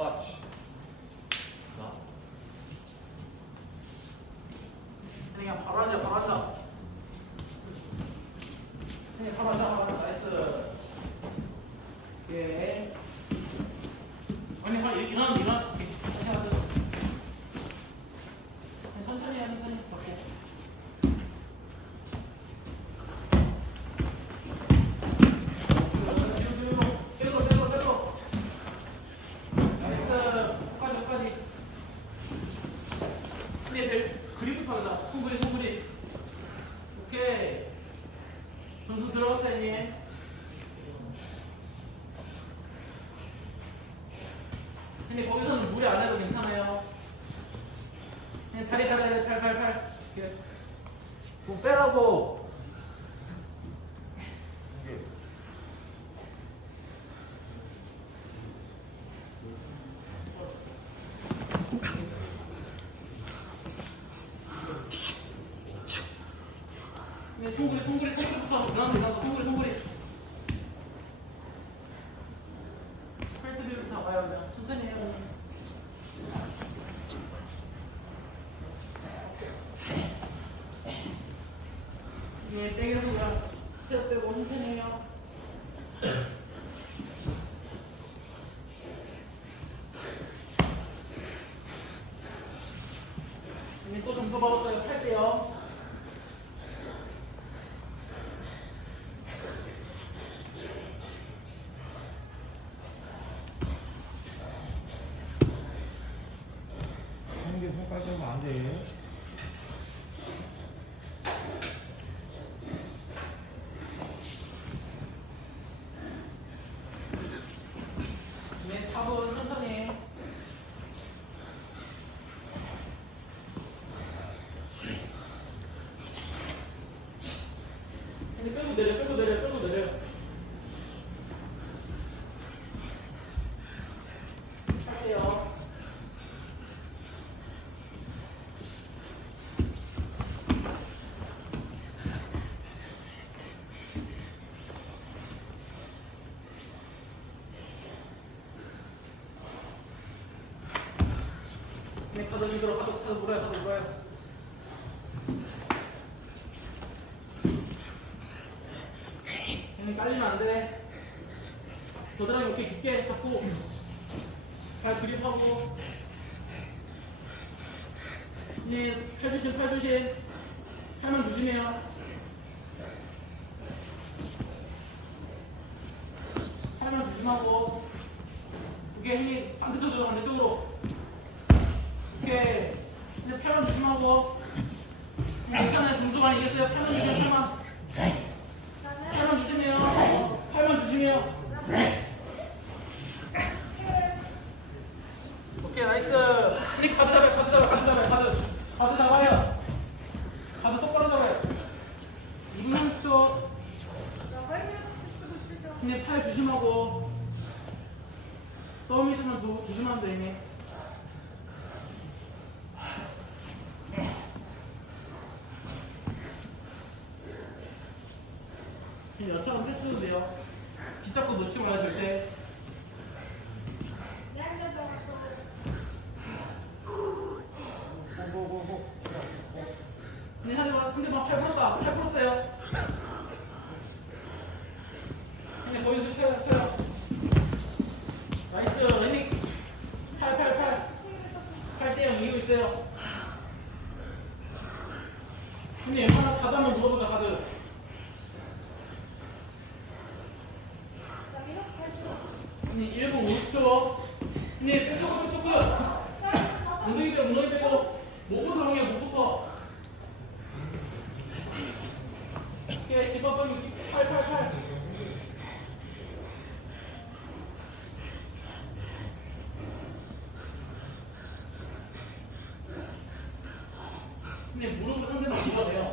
빠치. 자. 그냥 바로 앉아, 바로 앉아. 그냥 바로 앉아, 바로 앉아. 나이스. 오케이. 아니, 빨리 일어나, 일어나. 다시 앉아. 천천히 해, 천천히. 오케이. 손구리. 오케이. 점수 들어갔어요, 형님. 형님, 거기서는 무리 안 해도 괜찮아요. 그냥 팔. 오케이. 공 빼라고. 손구리 부서. 손구리. 팔트리부터 가요, 그냥. 천천히 해요. 네, 땡겨서 그냥 스텝 빼고 천천히 해요. 네, 또 점수 받았어요. 팔게요. 손가락 되면 안 돼. 네, 4분 천천히. 빼고 내려. 할게요. 네, 카드 밀어, 카드 물어요. 깔리면 안 돼. 겨드랑이 이렇게 깊게 잡고, 발 그립하고. 네, 팔 조심. 팔만 조심해요. 팔만 조심하고. 오케이, 힘이 반대쪽으로. 오케이. 이제 팔만 조심하고. 괜찮아요. 점수 많이 이겼어요. 팔만 조심해요. 팔만 조심해요. 오케이, 나이스. 우리 카드 잡아요. 카드 잡아요. 카드 똑바로 잡아요. 2분 30초. 근데 팔 조심하고. 서미션은 조심하면 돼, 이미. 여차럼 패스도 돼요. 기잡고 놓치고 가요, 절대. 상대방 8%다. 8%세요. 그냥 거기서 쳐요. 나이스. 레밍. 8대0 이기고 있어요. 근데 웬만한 카드 한번 물어보자, 카드. 언니 1분 50초. 언니 빼초크. 엉덩이 빼고. 목부터 방해, 목부터. 오케이, 기법 8. 근데 무릎을 상대방 밀어내요.